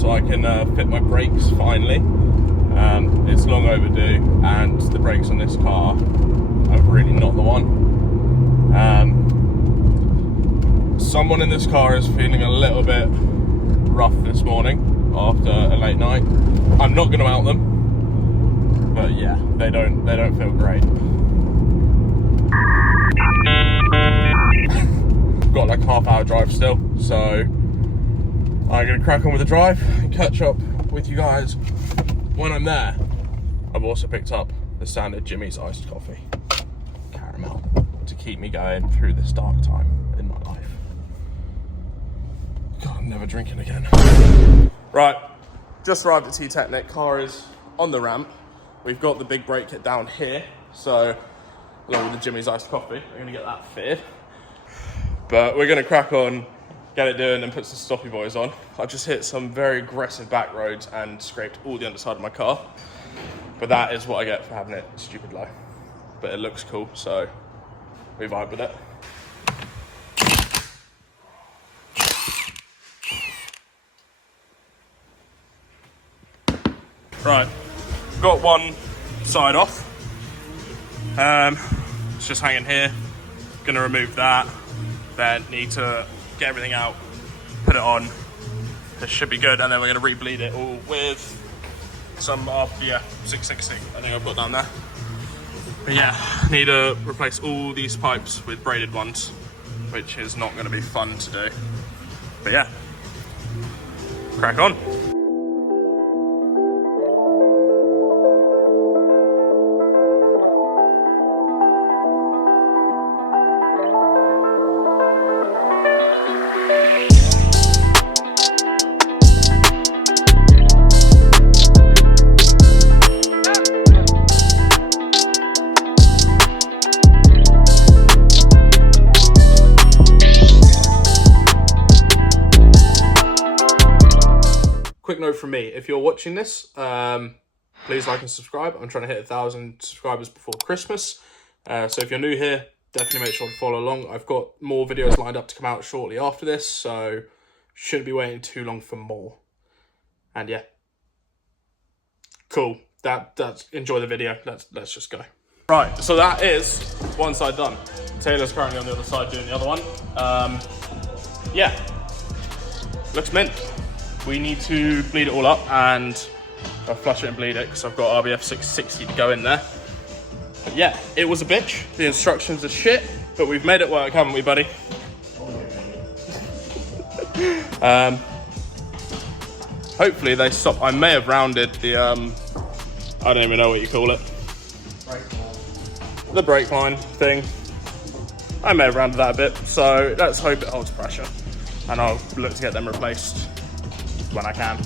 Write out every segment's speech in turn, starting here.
so I can fit my brakes finally. It's long overdue, and the brakes on this car are really not the one. Someone in this car is feeling a little bit rough this morning after a late night. I'm not going to out them, but yeah, they don't feel great. Got like half-hour drive still, so I'm going to crack on with the drive and catch up with you guys when I'm there. I've also picked up the standard Jimmy's iced coffee, caramel, to keep me going through this dark time in my life. God, I'm never drinking again. Right, just arrived at T-Technic. Car is on the ramp. We've got the big brake kit down here, so along with the Jimmy's iced coffee, we're gonna get that fitted. But we're gonna crack on, get it doing, and put some stoppy boys on. I just hit some very aggressive back roads and scraped all the underside of my car. But that is what I get for having it stupid low. But it looks cool, so we vibe with it. Right, got one side off. It's just hanging here. Gonna remove that. Then need to get everything out, put it on. This should be good, and then we're gonna re-bleed it all with some E46. I think I've got down there. But yeah, need to replace all these pipes with braided ones, which is not gonna be fun to do. But yeah, crack on. Quick note from me, if you're watching this, please like and subscribe. I'm trying to hit 1,000 subscribers before Christmas. So if you're new here, definitely make sure to follow along. I've got more videos lined up to come out shortly after this, so shouldn't be waiting too long for more. And yeah, cool. That's enjoy the video. Let's just go. Right, so that is one side done. Taylor's currently on the other side doing the other one. Yeah, looks mint. We need to bleed it all up, and I'll flush it and bleed it because I've got RBF 660 to go in there. But yeah, it was a bitch. The instructions are shit, but we've made it work, haven't we, buddy? Hopefully they stop. I may have rounded the, I don't even know what you call it. The brake line thing. I may have rounded that a bit, so let's hope it holds pressure. And I'll look to get them replaced when I can.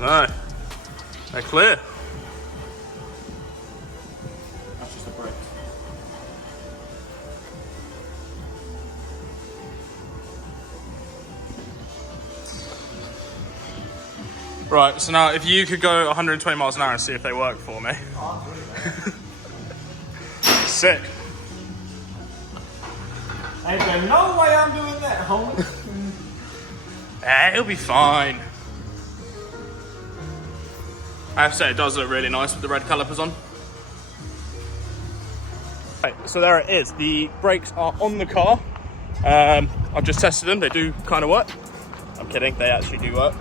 No, they're clear. That's just a brake. Right, so now if you could go 120 miles an hour and see if they work for me. Sick. Ain't there no way I'm doing that, homie. It'll be fine. I have to say, it does look really nice with the red calipers on. Right, so there it is. The brakes are on the car. I've just tested them. They do kind of work. I'm kidding. They actually do work.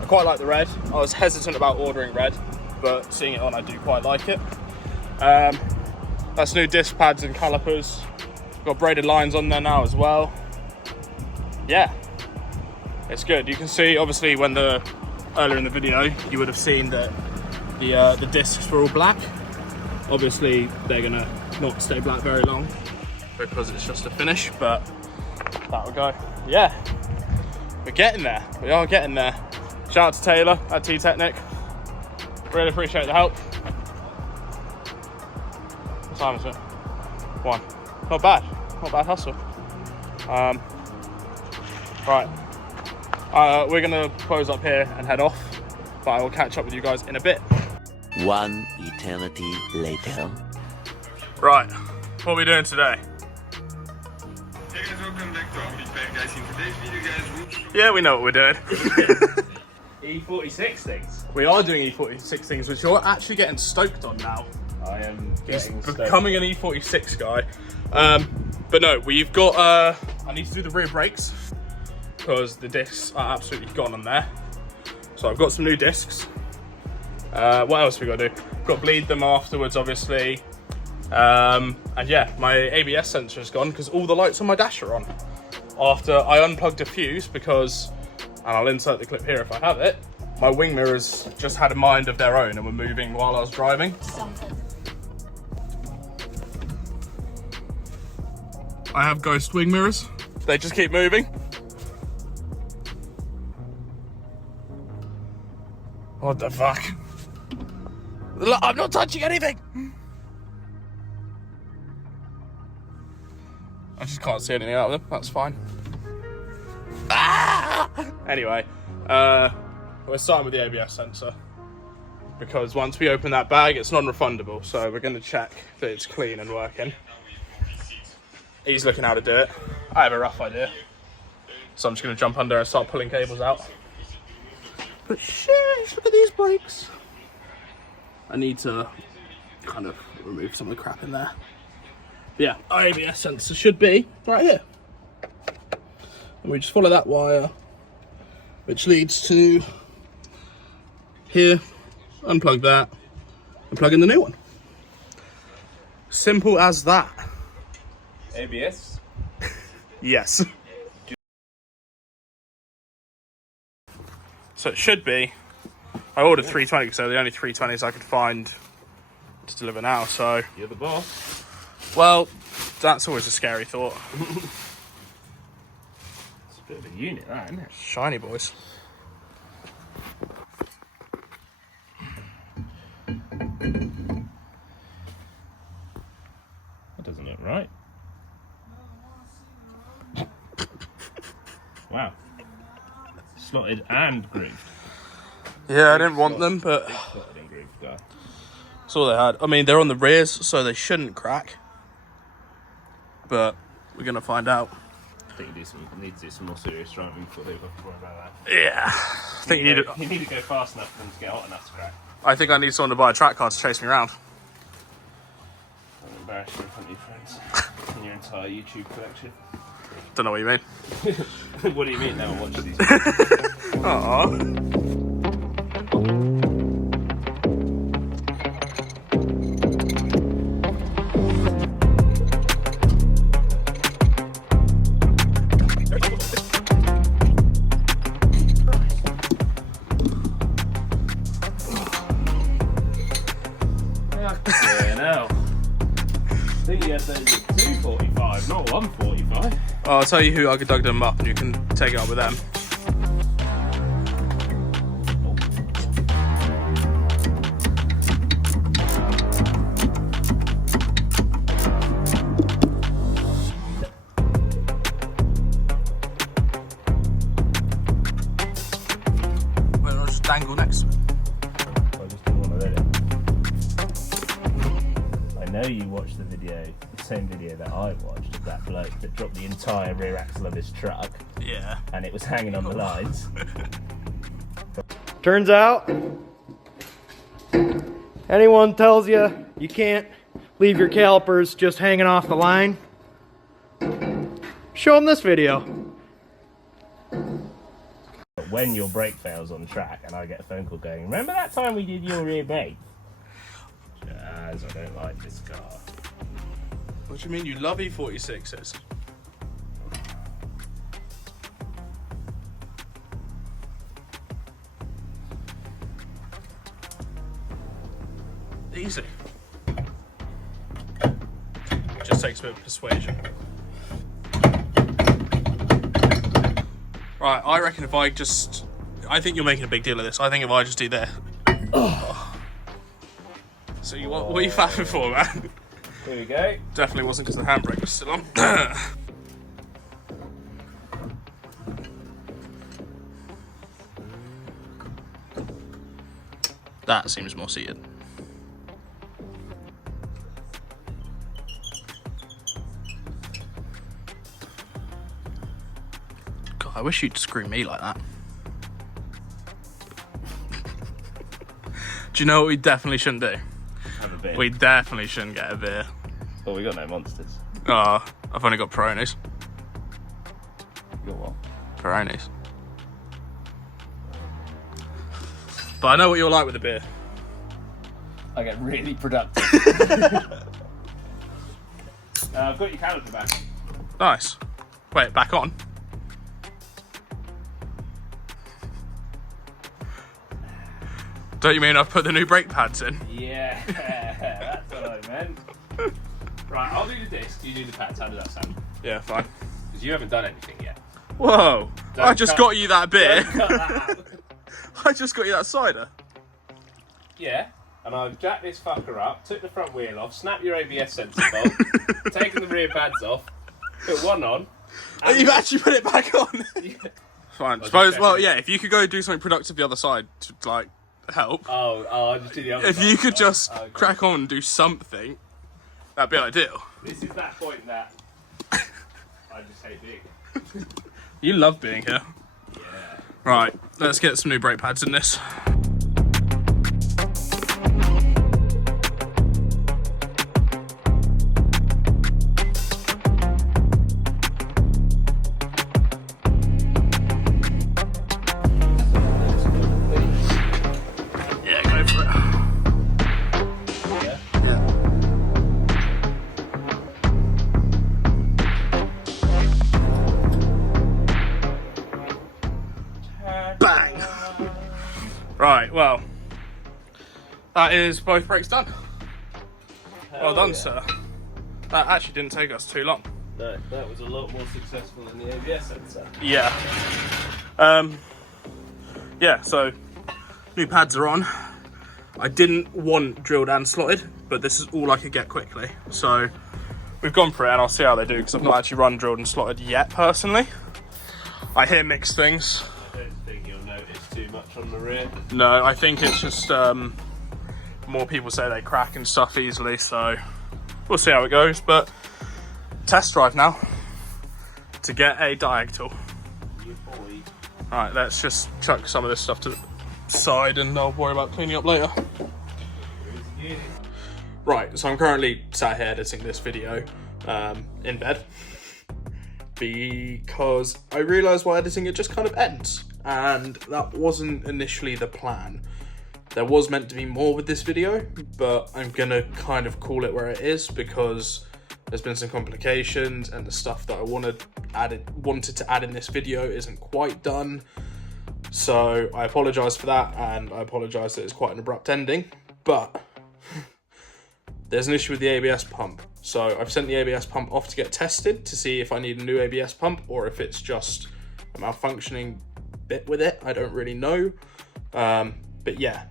I quite like the red. I was hesitant about ordering red, but seeing it on, I do quite like it. That's new disc pads and calipers. Got braided lines on there now as well. yeah, it's good. You can see, obviously, earlier in the video, you would have seen that the discs were all black. Obviously, they're gonna not stay black very long because it's just a finish, but that will go. Yeah, we're getting there. We are getting there. Shout out to Taylor at T-Technic. Really appreciate the help. What time is it? 1. Not bad hustle. Right, we're gonna close up here and head off, but I will catch up with you guys in a bit. 1 eternity later. Right, what are we doing today? Hey guys, welcome back to our Big Bang guys. In today's video guys, Yeah, we know what we're doing. E46 things. We are doing E46 things, which you're actually getting stoked on now. I am He's getting stoked. becoming an E46 guy. But no, we've got, I need to do the rear brakes because the discs are absolutely gone on there. So I've got some new discs. What else we got to do? Got to bleed them afterwards, obviously. And yeah, my ABS sensor is gone because all the lights on my dash are on. After I unplugged a fuse because, and I'll insert the clip here if I have it, my wing mirrors just had a mind of their own and were moving while I was driving. I have ghost wing mirrors. They just keep moving. What the fuck? Look, I'm not touching anything. I just can't see anything out of them. That's fine. Ah! Anyway, we're starting with the ABS sensor because once we open that bag, it's non-refundable. So we're going to check that it's clean and working. He's looking how to do it. I have a rough idea. So I'm just going to jump under and start pulling cables out. But sheesh, look at these brakes. I need to kind of remove some of the crap in there. But yeah, our ABS sensor should be right here. And we just follow that wire, which leads to here, unplug that, and plug in the new one. Simple as that. ABS? Yes. So it should be. I ordered 320 because they're the only 320s I could find to deliver now, so. You're the boss. Well, that's always a scary thought. It's a bit of a unit, that, isn't it? Shiny boys. That doesn't look right. Wow. Slotted and grooved. Yeah, I didn't want them, but Slotted and grooved guy. that's all they had. I mean, they're on the rears, so they shouldn't crack. But we're going to find out. I think you need to do some more serious driving before they worry about that. Yeah. I think you need to go fast enough for them to get hot enough to crack. I think I need someone to buy a track car to chase me around. I'm embarrassed in front of your friends and your entire YouTube collection. Don't know what you mean. What do you mean now? Watch these. Aww. Yeah, now. I think you had those at 245, not 145. I'll tell you who I could dug them up and you can take it up with them. Well, I'll just dangle next to it. I just didn't want to let it. I know you watched the video, the same video that I watched of that bloke that dropped the entire rear axle of his truck Yeah. and it was hanging on the lines. Turns out, anyone tells you you can't leave your calipers just hanging off the line, show them this video. But when your brake fails on track and I get a phone call going, remember that time we did your rear brake? Jazz, I don't like this car. What do you mean you love E46s? easy. Just takes a bit of persuasion. Right, I reckon if I think you're making a big deal of this. I think if I just do this. Oh. So what are you faffing for, man? Here we go. Definitely wasn't because the handbrake was still on. That seems more seated. God, I wish you'd screw me like that. Do you know what we definitely shouldn't do? Have a beer. We definitely shouldn't get a beer. Well, we got no monsters. Oh, I've only got Peronis. You got what? Peronis. But I know what you're like with a beer. I get really productive. I've got your calendar back. Nice. Wait, back on? Don't you mean I've put the new brake pads in? Yeah, that's what I meant. Right, I'll do the disc, you do the pads. How does that sound? Yeah, fine. Because you haven't done anything yet. Whoa! I just got you that beer. Don't cut that out. I just got you that cider. Yeah, and I've jacked this fucker up, took the front wheel off, snapped your ABS sensor bolt, taken the rear pads off, put one on. Oh, you've actually put it back on. Yeah. Fine. Suppose. Well, yeah. If you could go do something productive the other side to like help. Oh, I'll just do the other If side. you could just Okay. crack on and do something, that'd be ideal. This is that point that I just hate being. You love being here. Yeah. Right. Let's get some new brake pads in this. Yeah, go for it. Yeah. Bang! Right, well, that is both brakes done. Well done, yeah. sir. That actually didn't take us too long. No, that was a lot more successful than the ABS sensor. Yeah. Yeah, so new pads are on. I didn't want drilled and slotted, but this is all I could get quickly. So we've gone for it and I'll see how they do because I've not actually run drilled and slotted yet personally. I hear mixed things. I don't think you'll notice too much on the rear. No, I think it's just more people say they crack and stuff easily, so we'll see how it goes. But test drive now to get a diag tool. You boy. Right, let's just chuck some of this stuff to the side and I'll worry about cleaning up later. Right, so I'm currently sat here editing this video in bed because I realised while editing it just kind of ends, and that wasn't initially the plan. There was meant to be more with this video, but I'm gonna kind of call it where it is because there's been some complications and the stuff that I wanted to add in this video isn't quite done. So I apologise for that, and I apologise that it's quite an abrupt ending, but there's an issue with the ABS pump. So I've sent the ABS pump off to get tested to see if I need a new ABS pump or if it's just a malfunctioning bit with it. I don't really know. But yeah,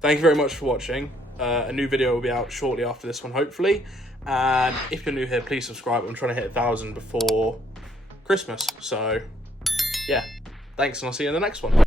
thank you very much for watching. A new video will be out shortly after this one, hopefully. And if you're new here, please subscribe. I'm trying to hit 1,000 before Christmas. So yeah, thanks, and I'll see you in the next one.